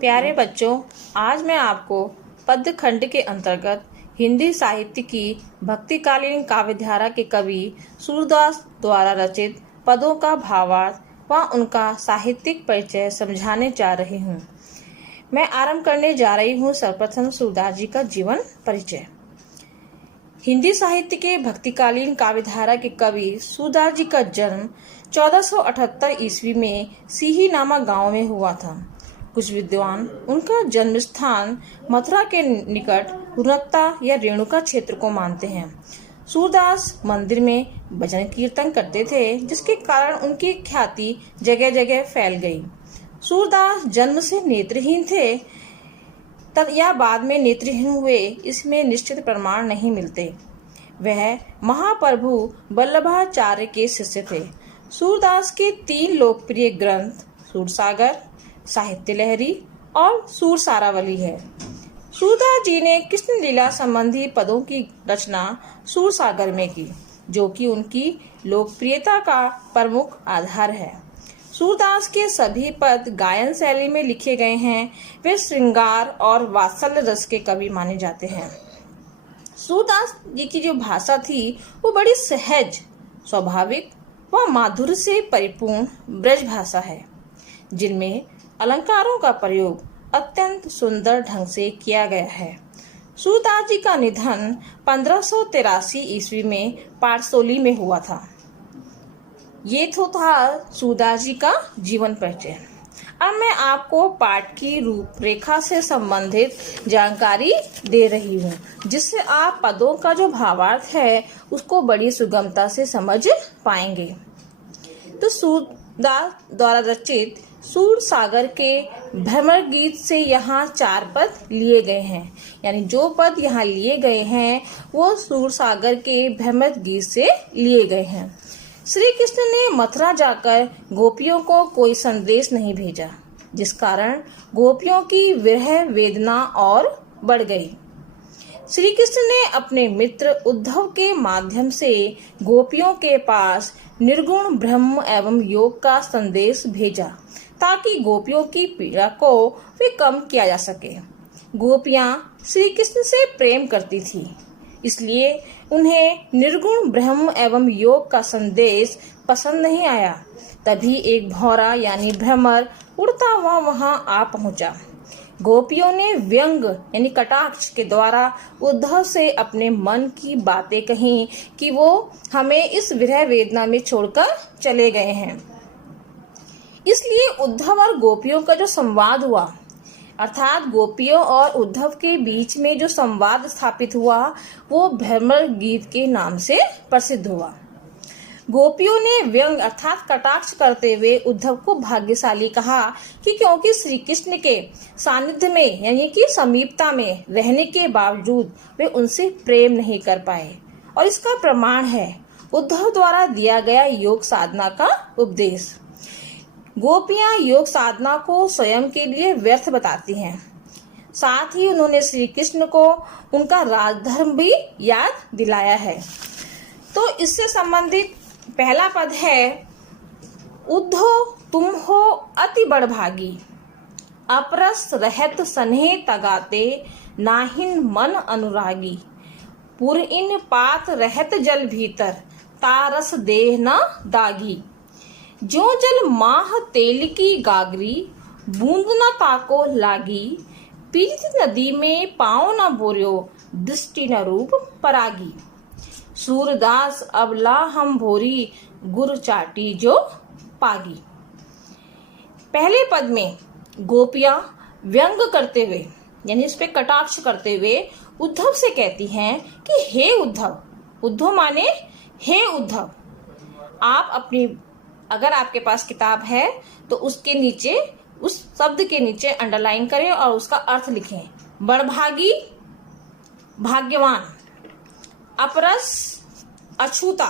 प्यारे बच्चों, आज मैं आपको पद्य खंड के अंतर्गत हिंदी साहित्य की भक्तिकालीन काव्यधारा के कवि सूरदास द्वारा रचित पदों का भावार्थ व उनका साहित्यिक परिचय समझाने जा रही हूँ। मैं आरंभ करने जा रही हूँ सर्वप्रथम सूरदास जी का जीवन परिचय। हिंदी साहित्य के भक्तिकालीन काव्यधारा के कवि सूरदास जी का जन्म 1478 ईस्वी में सीही नामक गांव में हुआ था। कुछ विद्वान उनका जन्म स्थान मथुरा के निकट रुनकता या रेणुका क्षेत्र को मानते हैं। सूरदास मंदिर में भजन कीर्तन करते थे, जिसके कारण उनकी ख्याति जगह जगह फैल गई। सूरदास जन्म से नेत्रहीन थे या बाद में नेत्रहीन हुए, इसमें निश्चित प्रमाण नहीं मिलते। वह महाप्रभु वल्लभाचार्य के शिष्य थे। सूरदास के 3 लोकप्रिय ग्रंथ सूरसागर, साहित्य लहरी और सूर सारावली है। सूरदास जी ने कृष्ण लीला संबंधी पदों की रचना सूरसागर में की, जो कि उनकी लोकप्रियता का प्रमुख आधार है। सूरदास के सभी पद गायन शैली में लिखे गए हैं। वे श्रृंगार और वात्सल्य रस के कवि माने जाते हैं। सूरदास जी की जो भाषा थी वो बड़ी सहज, स्वाभाविक व माधुर्य से परिपूर्ण ब्रज भाषा है, जिनमें अलंकारों का प्रयोग अत्यंत सुंदर ढंग से किया गया है। सूरदास जी का निधन 1583 ईस्वी में पारसोली में हुआ था। ये तो था सूरदास जी का जीवन परिचय। अब मैं आपको पाठ की रूपरेखा से संबंधित जानकारी दे रही हूँ, जिससे आप पदों का जो भावार्थ है उसको बड़ी सुगमता से समझ पाएंगे। तो सूरदास द्वारा रचित सूर सागर के भ्रमर गीत से यहाँ 4 पद लिए गए हैं। यानी जो पद यहाँ लिए गए हैं वो सूर सागर के भ्रमर गीत से लिए गए हैं। श्री कृष्ण ने मथुरा जाकर गोपियों को कोई संदेश नहीं भेजा, जिस कारण गोपियों की विरह वेदना और बढ़ गई। श्री कृष्ण ने अपने मित्र उद्धव के माध्यम से गोपियों के पास निर्गुण ब्रह्म एवं योग का संदेश भेजा, ताकि गोपियों की पीड़ा को भी कम किया जा सके। गोपियां श्री कृष्ण से प्रेम करती थी, इसलिए उन्हें निर्गुण ब्रह्म एवं योग का संदेश पसंद नहीं आया। तभी एक भौरा यानी भ्रमर उड़ता हुआ वहां आ पहुंचा। गोपियों ने व्यंग यानी कटाक्ष के द्वारा उद्धव से अपने मन की बातें कही कि वो हमें इस विरह वेदना में छोड़कर चले गए हैं। इसलिए उद्धव और गोपियों का जो संवाद हुआ, अर्थात गोपियों और उद्धव के बीच में जो संवाद स्थापित हुआ, वो भ्रमर गीत के नाम से प्रसिद्ध हुआ। गोपियों ने व्यंग अर्थात कटाक्ष करते हुए उद्धव को भाग्यशाली कहा कि क्योंकि श्री कृष्ण के सानिध्य में यानी कि समीपता में रहने के बावजूद वे उनसे प्रेम नहीं कर पाए, और इसका प्रमाण है उद्धव द्वारा दिया गया योग साधना का उपदेश। गोपियां योग साधना को स्वयं के लिए व्यर्थ बताती हैं। साथ ही उन्होंने श्री कृष्ण को उनका राजधर्म भी याद दिलाया है। तो इससे संबंधित पहला पद है, उद्धव तुम हो अति बड़भागी, अपरस रहत सन्हे तगाते, नाहिन मन अनुरागी, पुर इन पात रहत जल भीतर, तारस देह न दागी, जो जल माह तेल की गागरी, बूंद न ताको लागी, पीत नदी में पाँव न बोर्यो, दृष्टि न रूप परागी, सूरदास अबला हम भोरी, गुर चाटी जो पागी। पहले पद में गोपियां व्यंग करते हुए यानी इस पे कटाक्ष करते हुए उद्धव से कहती हैं कि हे उद्धव, उद्धव माने हे उद्धव, आप अपनी अगर आपके पास किताब है तो उसके नीचे उस शब्द के नीचे अंडरलाइन करें और उसका अर्थ लिखें। बड़भागी भाग्यवान, अपरस अछूता,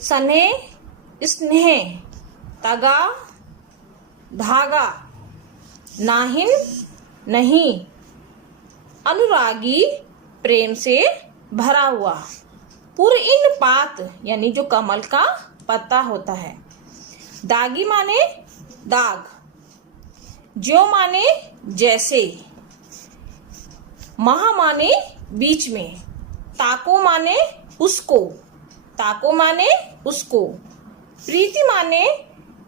सने स्नेह, तगा धागा, नाहिन नहीं, अनुरागी प्रेम से भरा हुआ, पुर इन पात यानी जो कमल का पत्ता होता है, दागी माने दाग, ज्यो माने जैसे, महा माने बीच में, ताको माने उसको, ताको माने उसको, प्रीति माने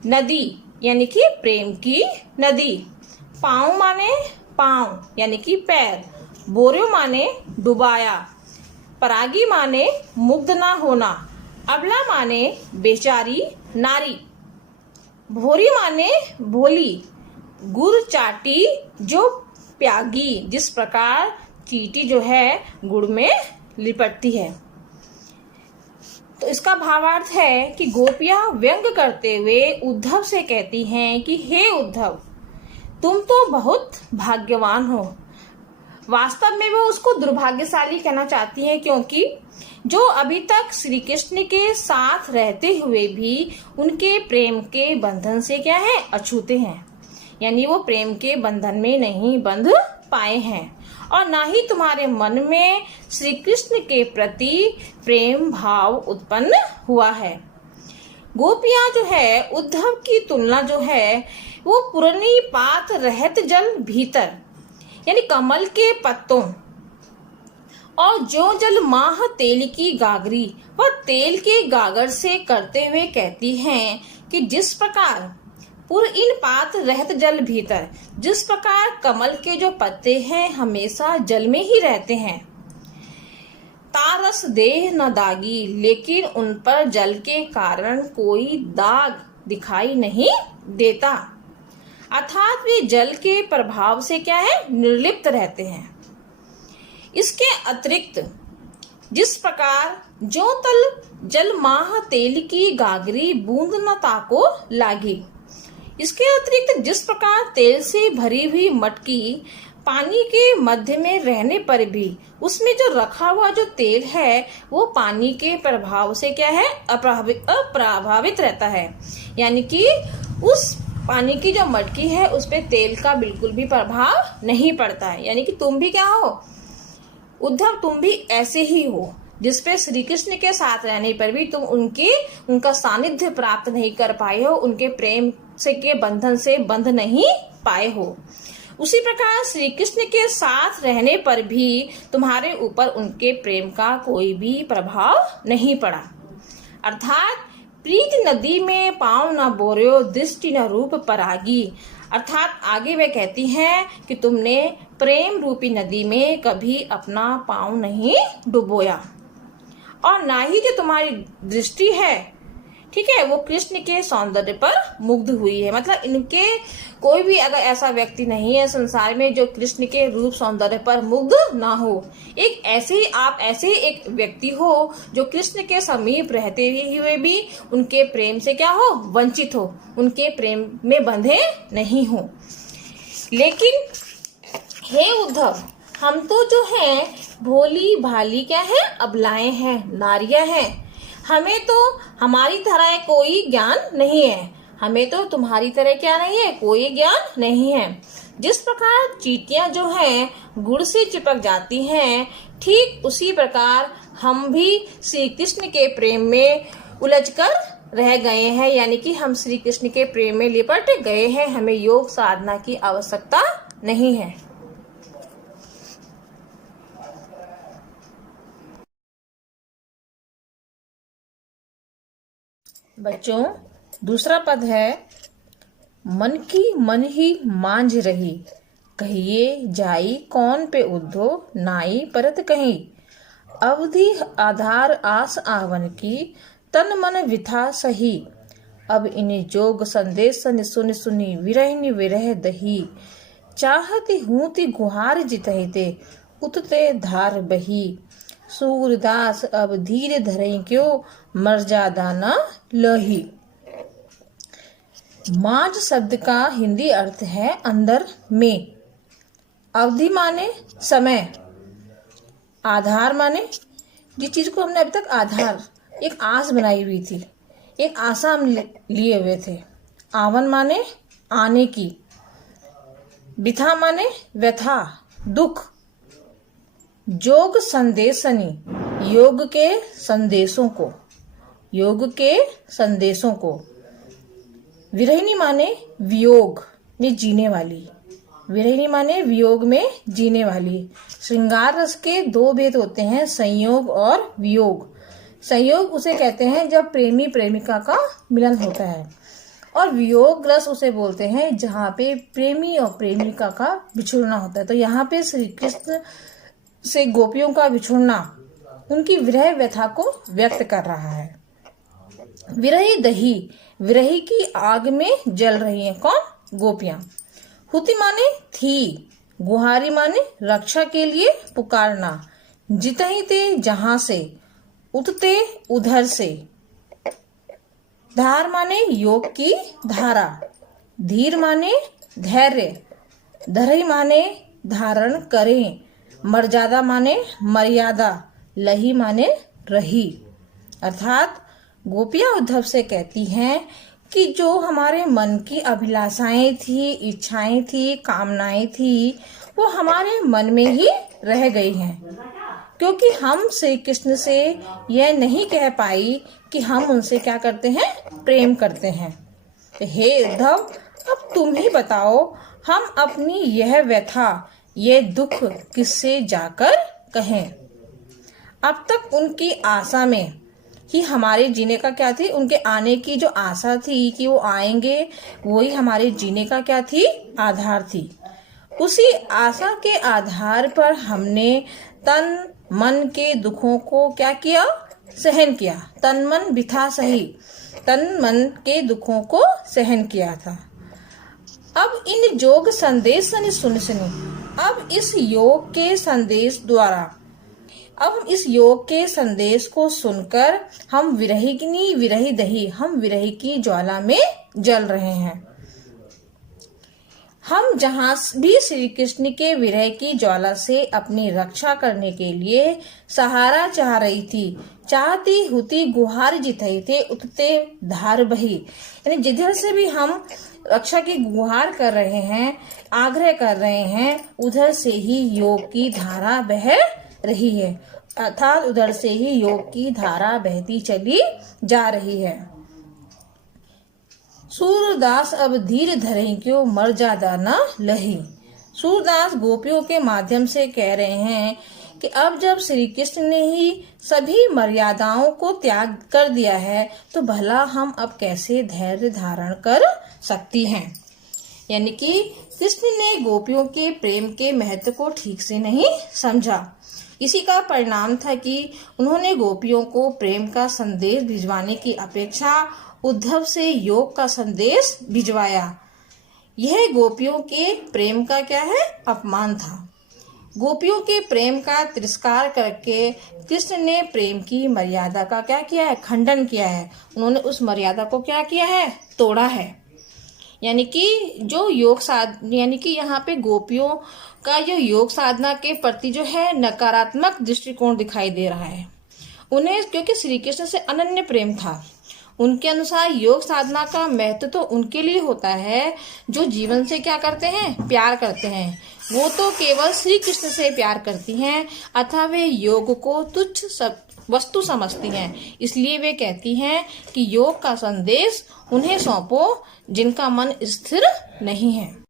नदी यानी कि प्रेम की नदी, पाँव माने पाँव यानी कि पैर, बोर्यो माने डुबाया, परागी माने मुग्ध ना होना, अबला माने बेचारी नारी, भोरी माने भोली, गुड़ चाटी जो प्यागी, जिस प्रकार चींटी जो है गुड़ में लिपटती है। तो इसका भावार्थ है कि गोपियां व्यंग करते हुए उद्धव से कहती हैं कि हे उद्धव, तुम तो बहुत भाग्यवान हो। वास्तव में वो उसको दुर्भाग्यशाली कहना चाहती हैं, क्योंकि जो अभी तक श्री कृष्ण के साथ रहते हुए भी उनके प्रेम के बंधन से क्या है, अछूते हैं, यानी वो प्रेम के बंधन में नहीं बंध पाए हैं, और ना ही तुम्हारे मन में श्री कृष्ण के प्रति प्रेम भाव उत्पन्न हुआ है। गोपियां जो है उद्धव की तुलना जो है वो पुरनी पात रहत जल भीतर यानी कमल के पत्तों और जो जल माह तेल की गागरी व तेल के गागर से करते हुए कहती हैं कि जिस प्रकार पुर इन पात रहत जल भीतर, जिस प्रकार कमल के जो पत्ते हैं हमेशा जल में ही रहते हैं, तारस देह न दागी, लेकिन उन पर जल के कारण कोई दाग दिखाई नहीं देता, अर्थात वे जल के प्रभाव से क्या है, निर्लिप्त रहते हैं। इसके अतिरिक्त जिस प्रकार जो तल जल माह तेल की गागरी बूंद न ताको लागी, इसके अतिरिक्त जिस प्रकार तेल से भरी हुई मटकी पानी के मध्य में रहने पर भी उसमें जो रखा हुआ जो तेल है वो पानी के प्रभाव से क्या है, अप्रभावित रहता है, यानी कि उस पानी की जो मटकी है उस पे तेल का बिल्कुल भी प्रभाव नहीं पड़ता है। यानी कि तुम भी क्या हो उद्धव, तुम भी ऐसे ही हो, जिसपे श्री कृष्ण के साथ रहने पर भी तुम उनका सानिध्य प्राप्त नहीं कर पाए हो, उनके प्रेम से के बंधन से बंध नहीं पाए हो। उसी प्रकार श्री कृष्ण के साथ रहने पर भी तुम्हारे ऊपर उनके प्रेम का कोई भी प्रभाव नहीं पड़ा, अर्थात प्रीति नदी में पाँव न बोर्यो दृष्टि न रूप परागी, अर्थात आगे वे कहती हैं कि तुमने प्रेम रूपी नदी में कभी अपना पाँव नहीं डुबोया और ना ही जो तुम्हारी दृष्टि है, ठीक है, वो कृष्ण के सौंदर्य पर मुग्ध हुई है। मतलब इनके कोई भी अगर ऐसा व्यक्ति नहीं है संसार में जो कृष्ण के रूप सौंदर्य पर मुग्ध ना हो। आप ऐसे ही एक व्यक्ति हो जो कृष्ण के समीप रहते हुए भी उनके प्रेम से क्या हो, वंचित हो, उनके प्रेम में बंधे नहीं हो। लेकिन हे उद्धव, हम तो जो है भोली भाली क्या है, अबलाएं हैं, नारियां हैं, हमें तो हमारी तरह कोई ज्ञान नहीं है, हमें तो तुम्हारी तरह क्या नहीं है, कोई ज्ञान नहीं है। जिस प्रकार चींटियां जो हैं गुड़ से चिपक जाती हैं, ठीक उसी प्रकार हम भी श्री कृष्ण के प्रेम में उलझकर रह गए हैं, यानी कि हम श्री कृष्ण के प्रेम में लिपट गए हैं, हमें योग साधना की आवश्यकता नहीं है। बच्चों, दूसरा पद है मन की मन ही मांझ रही, कहिए जाई कौन पे उद्धो नाई परत कहीं, अवधि आधार आस आवन की तन मन विथा सही, अब इन्हें जोग संदेश सुन सुनी विरहिनी विरह दही, चाहती हूँ ती गुहार जितहिते उतते धार बही, सूरदास अब धीरे धरे क्यों मर्यादा न लही। मांझ शब्द का हिंदी अर्थ है अंदर में, अवधि माने समय, आधार माने जिस चीज को हमने अभी तक आधार एक आस बनाई हुई थी, एक आशा हम लिए हुए थे, आवन माने आने की, बिथा माने व्यथा दुख, जोग संदेशनी योग के संदेशों को, योग के संदेशों को, विरहिनी माने वियोग में जीने वाली, विरहिणी माने वियोग में जीने वाली। श्रृंगार रस के दो भेद होते हैं, संयोग और वियोग। संयोग उसे कहते हैं जब प्रेमी प्रेमिका का मिलन होता है, और वियोग रस उसे बोलते हैं जहाँ पे प्रेमी और प्रेमिका का बिछुड़ना होता है। तो यहाँ पे श्री कृष्ण से गोपियों का बिछुड़ना उनकी विरह व्यथा को व्यक्त कर रहा है। विरही दही, विरही की आग में जल रही हैं कौन? गोपियां। हुति माने थी, गुहारी माने रक्षा के लिए पुकारना। जितहि ते जहां से, उठते उधर से। धार माने योग की धारा, धीर माने धैर्य, धरई माने धारण करें, मर्यादा माने मर्यादा, लही माने रही। अर्थात गोपियां उद्धव से कहती हैं कि जो हमारे मन की अभिलाषाएं थी, इच्छाएं थी, कामनाएं थी, वो हमारे मन में ही रह गई हैं, क्योंकि हम श्री कृष्ण से यह नहीं कह पाई कि हम उनसे क्या करते हैं? प्रेम करते हैं। तो हे उद्धव, अब तुम ही बताओ, हम अपनी यह व्यथा, ये दुख किससे जाकर कहें? अब तक उनकी आशा में ही हमारे जीने का क्या थी? उनके आने की जो आशा थी कि वो आएंगे, वही हमारे जीने का क्या थी? आधार थी। उसी आशा के आधार पर हमने तन मन के दुखों को क्या किया? सहन किया। तन मन बिथा सही, तन मन के दुखों को सहन किया था। अब इन योग संदेश सुनी, अब इस योग के संदेश द्वारा, अब इस योग के संदेश को सुनकर हम विरहिनी विरही दही, हम विरही की ज्वाला में जल रहे हैं। हम जहाँ भी श्री कृष्ण के विरह की ज्वाला से अपनी रक्षा करने के लिए सहारा चाह रही थी, चाहती हुती गुहार जितई थे, उठते धार बही। यानी जिधर से भी हम रक्षा की गुहार कर रहे हैं, आग्रह कर रहे हैं, उधर से ही योग की धारा बह रही है। अर्थात उधर से ही योग की धारा बहती चली जा रही है। सूरदास अब धीर धरे क्यों, मर्यादा न लही। सूरदास गोपियों के माध्यम से कह रहे हैं कि अब जब श्री कृष्ण ने ही सभी मर्यादाओं को त्याग कर दिया है, तो भला हम अब कैसे धैर्य धारण कर सकती हैं। यानी कि कृष्ण ने गोपियों के प्रेम के महत्व को ठीक से नहीं समझा। इसी का परिणाम था कि उन्होंने गोपियों को प्रेम का संदेश भिजवाने की अपेक्षा उद्धव से योग का संदेश भिजवाया। यह गोपियों के प्रेम का क्या है? अपमान था। गोपियों के प्रेम का तिरस्कार करके कृष्ण ने प्रेम की मर्यादा का क्या किया है? खंडन किया है। उन्होंने उस मर्यादा को क्या किया है? तोड़ा है। यानी कि जो योग यानी कि यहाँ पे गोपियों का जो योग साधना के प्रति जो है नकारात्मक दृष्टिकोण दिखाई दे रहा है उन्हें, क्योंकि श्री कृष्ण से अनन्य प्रेम था। उनके अनुसार योग साधना का महत्व तो उनके लिए होता है जो जीवन से क्या करते हैं? प्यार करते हैं। वो तो केवल श्री कृष्ण से प्यार करती हैं, अतः वे योग को तुच्छ वस्तु समझती हैं। इसलिए वे कहती हैं कि योग का संदेश उन्हें सौंपो जिनका मन स्थिर नहीं है।